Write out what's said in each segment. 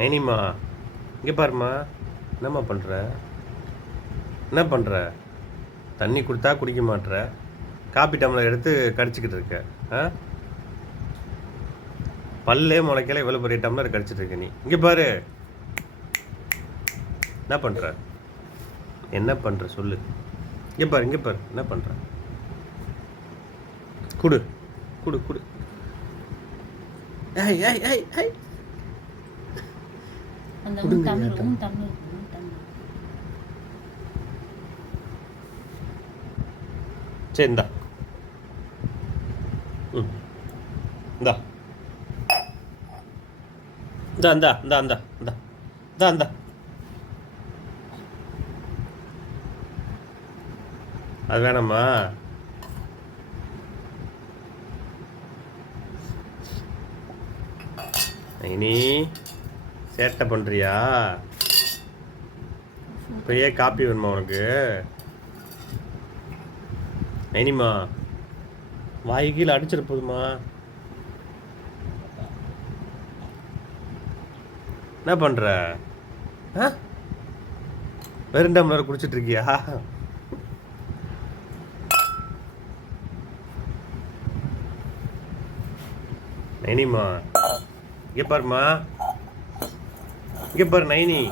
நைனிம்மா, இங்கே பாரும்மா. என்னம்மா பண்ணுற? என்ன பண்ணுற? தண்ணி கொடுத்தா குடிக்க மாட்டுற, காப்பி டம்ளர் எடுத்து கடிச்சிக்கிட்டு இருக்க. ஆ, பல்லே முளைக்கல, இவ்வளோ பெரிய டம்ளர் கடிச்சிட்டு இருக்க நீ. இங்கே பாரு, என்ன பண்ணுற? என்ன பண்ணுற சொல்லு. இங்கே பாரு, இங்கே பாரு, என்ன பண்ணுற? குடு குடு குடு. ஏய் ஏய் ஏய் ஏய், சரி இந்தா. ம், இந்தா இந்தா இந்தா இந்தா இந்தா இந்தா இந்தா இந்தா. அது வேணாம்மா? இனி சேட்டை பண்ணுறியா? இப்பயே காப்பி வேணுமா உனக்கு? நைனிம்மா, வாய் கீழே அடிச்சிட போதுமா? என்ன பண்ணுற? ஆ, வெறும் டம்ளர் குடிச்சிட்டு இருக்கியா? நைனிம்மா, இங்கே பாருமா, இங்கே பாரு நைனி.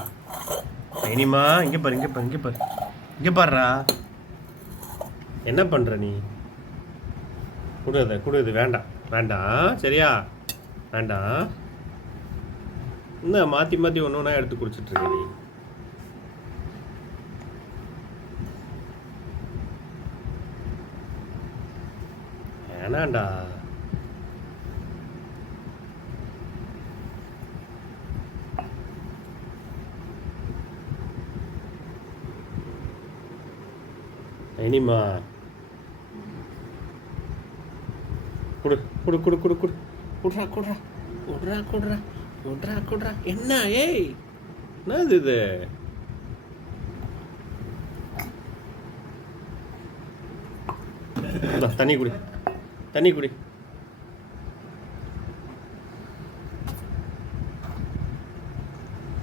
நைனிம்மா, இங்கே பாரு, இங்கே பாரு, இங்கே பாரு, இங்கே பாருடா. என்ன பண்ணுற நீ? குடு, வேண்டாம் வேண்டாம், சரியா? வேண்டாம். என்ன மாற்றி மாற்றி ஒன்று ஒன்றா எடுத்து குடிச்சிட்ருக்க நீ? வேணாண்டா. இனிமா, குடு குடு குடு குடு குடு குட்ரா குட்ரா குட்ரா குட்ரா குட்ரா குட்ரா. என்ன ஏய், என்னது இது? தண்ணி குடி, தண்ணி குடி.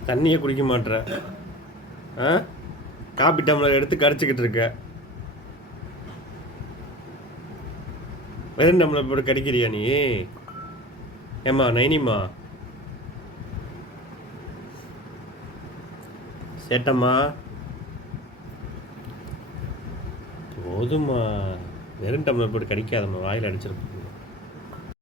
தண்ணியே குடிக்க மாட்ற. ஆ, காப்பி டம்ளர் எடுத்து கடிச்சிக்கிட்டு இருக்க. வெறும் டம்ளர் போட்டு கடிக்கிறியா நீ? ஏம்மா நைனிம்மா, சேட்டம்மா, போதும்மா. வெறும் டம்ளர் போட்டு கடிக்காதம்மா, வாயில் அடிச்சிருப்போம்.